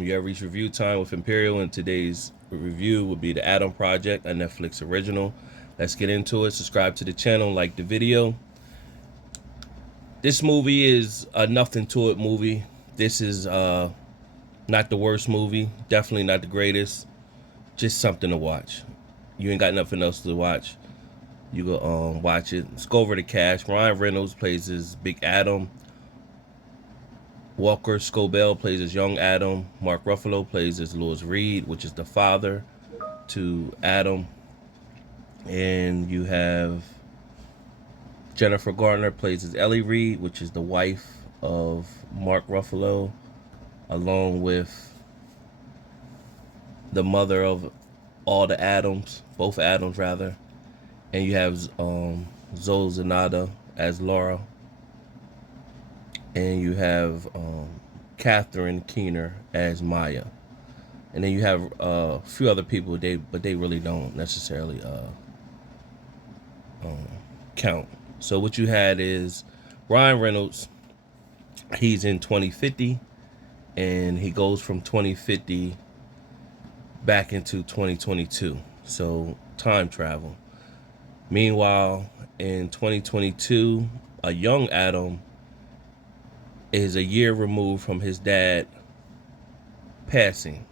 You have reached review time with Imperial, and today's review will be The Adam Project, a Netflix original. Let's get into it. Subscribe to the channel, like the video. This movie is a nothing to it movie. This is not the worst movie, definitely not the greatest. Just something to watch. You ain't got nothing else to watch. You go watch it. Let's go over the cast. Ryan Reynolds plays as Big Adam. Walker Scobell plays as young Adam. Mark Ruffalo plays as Louis Reed, which is the father to Adam. And you have Jennifer Garner plays as Ellie Reed, which is the wife of Mark Ruffalo, along with the mother of all the Adams, both Adams rather. And you have Zoe Zanata as Laura. And you have Catherine Keener as Maya. And then you have a few other people, but they really don't necessarily count. So what you had is Ryan Reynolds. He's in 2050, and he goes from 2050 back into 2022. So time travel. Meanwhile, in 2022, a young Adam is a year removed from his dad passing.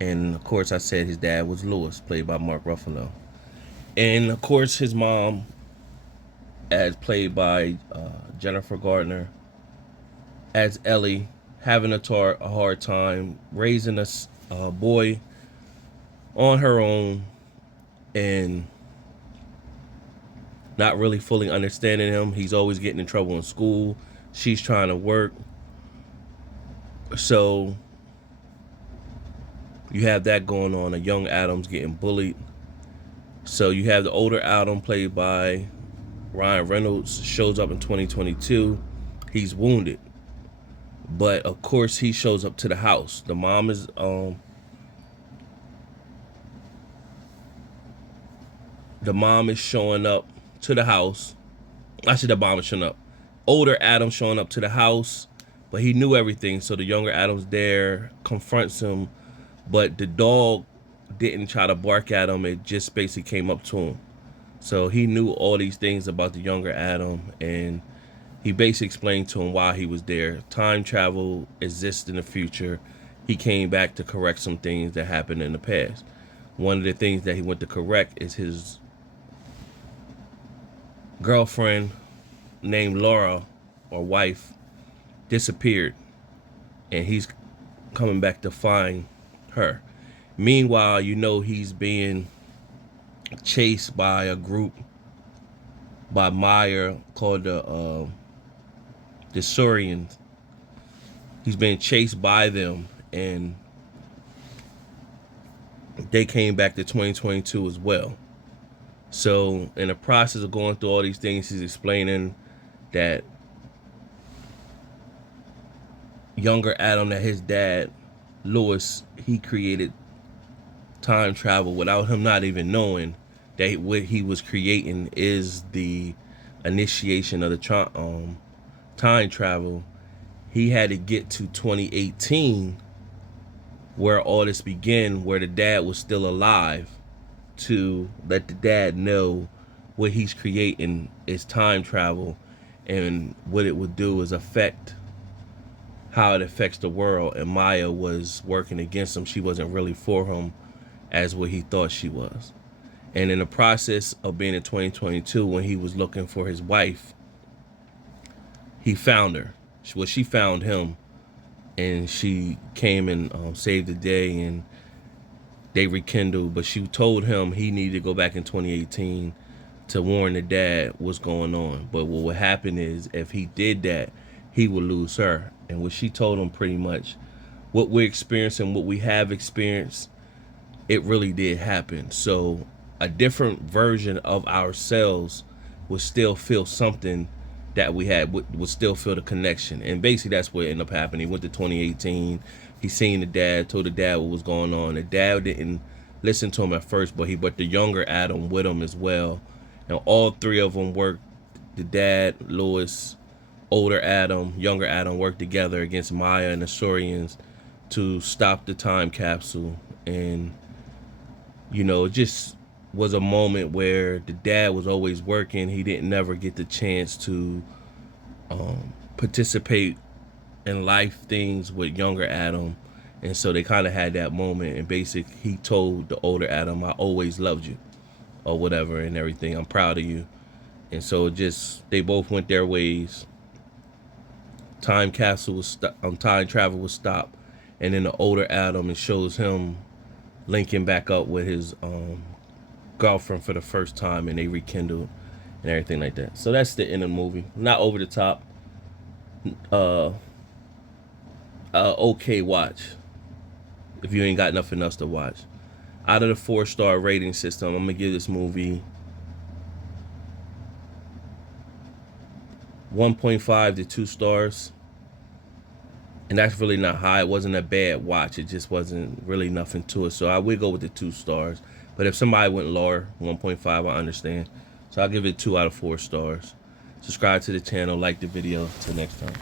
And of course, I said his dad was Louis, played by Mark Ruffalo. And of course, his mom, as played by Jennifer Gardner, as Ellie, having a hard time raising a boy on her own and not really fully understanding him. He's always getting in trouble in school. She's trying to work. So you have that going on. A young Adam's getting bullied. So you have the older Adam, played by Ryan Reynolds, shows up in 2022. He's wounded. But of course he shows up to the house. The mom is showing up to the house. I said the mom is showing up. Older Adam showing up to the house, but he knew everything. So the younger Adam's there, confronts him, but the dog didn't try to bark at him. It just basically came up to him. So he knew all these things about the younger Adam, and he basically explained to him why he was there. Time travel exists in the future. He came back to correct some things that happened in the past. One of the things that he went to correct is his girlfriend named Laura, or wife, disappeared, and he's coming back to find her. Meanwhile, you know he's being chased by a group by Meyer called the Sorians. He's being chased by them, and they came back to 2022 as well. So in the process of going through all these things, he's explaining that younger Adam, that his dad, Louis, he created time travel without him not even knowing that what he was creating is the initiation of the time travel. He had to get to 2018, where all this began, where the dad was still alive, to let the dad know what he's creating is time travel, and what it would do is affect how it affects the world. And Maya was working against him. She wasn't really for him as what he thought she was. And in the process of being in 2022, when he was looking for his wife, he found her. Well, she found him, and she came and saved the day, and they rekindled. But she told him he needed to go back in 2018 to warn the dad what's going on. But what would happen is, if he did that, he would lose her. And what she told him, pretty much what we're experiencing, what we have experienced, it really did happen. So a different version of ourselves would still feel something that we had, would still feel the connection. And basically that's what ended up happening. He went to 2018. He seen the dad, told the dad what was going on. The dad didn't listen to him at first, but the younger Adam with him as well. And all three of them worked. The dad, Louis, older Adam, younger Adam, worked together against Maya and the Sorians to stop the time capsule. And you know, it just was a moment where the dad was always working. He didn't never get the chance to participate in life things with younger Adam. And so they kind of had that moment, and basically he told the older Adam, I always loved you, or whatever, and everything. I'm proud of you. And so just, they both went their ways. Time capsule was time travel was stopped, and then the older Adam, it shows him linking back up with his girlfriend for the first time, and they rekindled and everything like that. So that's the end of the movie. Not over the top. Okay watch if you ain't got nothing else to watch. Out of the 4-star rating system, I'm gonna give this movie 1.5 to 2 stars. And that's really not high. It wasn't a bad watch. It just wasn't really nothing to it. So I would go with the 2 stars. But if somebody went lower, 1.5, I understand. So I'll give it 2 out of 4 stars. Subscribe to the channel, like the video. Till next time.